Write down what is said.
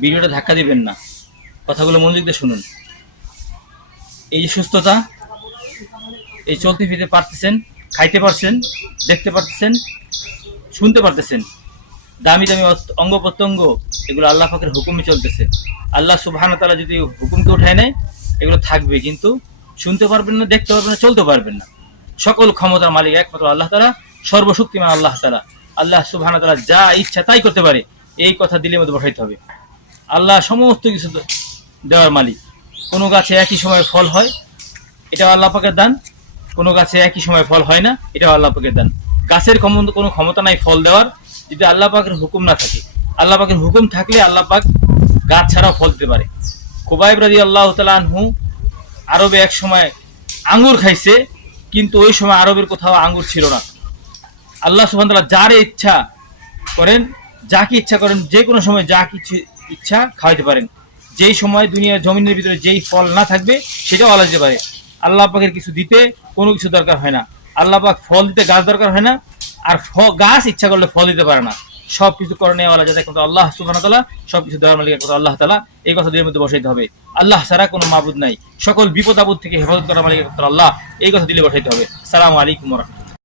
ভিডিওটা ধাক্কা দিবেন না, কথাগুলো মনোযোগ দিয়ে শুনুন। এই যে সুস্থতা, এই চলতে ফিরতে পারতেছেন, খাইতে পারছেন, দেখতে পারতেছেন, শুনতে পারতেছেন, দামি দামি অঙ্গ প্রত্যঙ্গ, এগুলো আল্লাহ পাকের হুকুমে চলতেছে। আল্লাহ সুবহানাহু ওয়া তাআলা যদি হুকুমকে উঠায় নেয়, এগুলো থাকবে, কিন্তু শুনতে পারবেন না, দেখতে পারবেন না, চলতে পারবেন না। সকল ক্ষমতার মালিক একমাত্র আল্লাহ তাআলা, সর্বশক্তিমান আল্লাহ তাআলা। আল্লাহ সুবহানাহু ওয়া তাআলা যা ইচ্ছা তাই করতে পারে, এই কথা দিলের মধ্যে বসাইতে হবে। আল্লাহ সমস্ত কিছু দেওয়ার মালিক। কোনো গাছে একই সময় ফল হয়, এটাও আল্লাহ পাকের দান। কোনো গাছে একই সময় ফল হয় না, এটাও আল্লাহ পাকের দান। গাছের কোনো ক্ষমতা নাই ফল দেওয়ার, যদি আল্লাহ পাকের হুকুম না থাকে। আল্লাহ পাকের হুকুম থাকলে আল্লাহ পাক গাছ ছাড়াও ফল দিতে পারে। খুবাইব রাদিয়াল্লাহু তাআলা আনহু আরবে এক সময় আঙ্গুর খাইছে, কিন্তু ওই সময় আরবের কোথাও আঙ্গুর ছিল না। আল্লাহ সুবহানাহু ওয়া তাআলা যার ইচ্ছা করেন, যাকে ইচ্ছা করেন, যে কোনো সময় যা কিছু ইচ্ছা খাওয়াইতে পারেন। যেই সময় দুনিয়ার জমিনের ভিতরে যেই ফল না থাকবে, সেটাও আল্লাহ দিতে পারে। আল্লাহ পাকের কিছু দিতে কোনো কিছু দরকার হয় না। আল্লাহ পাক ফল দিতে গাছ দরকার হয় না, আর গাছ ইচ্ছা করলে ফল দিতে পারে না। সব কিছু করে নেওয়ালা যাতে একমাত্র আল্লাহ সুবহানাহু ওয়া তাআলা, সব কিছু দেওয়ার মালিক একমাত্র আল্লাহ তাআলা। এই কথা দিলের মধ্যে বসাইতে হবে। আল্লাহ ছাড়া কোনো মাবুদ নাই, সকল বিপদ আপদ থেকে হেফাজত করার মালিক একমাত্র আল্লাহ। এই কথা দিলে বসাইতে হবে। আসসালামু আলাইকুম ওয়া রাহমাতুল্লাহ।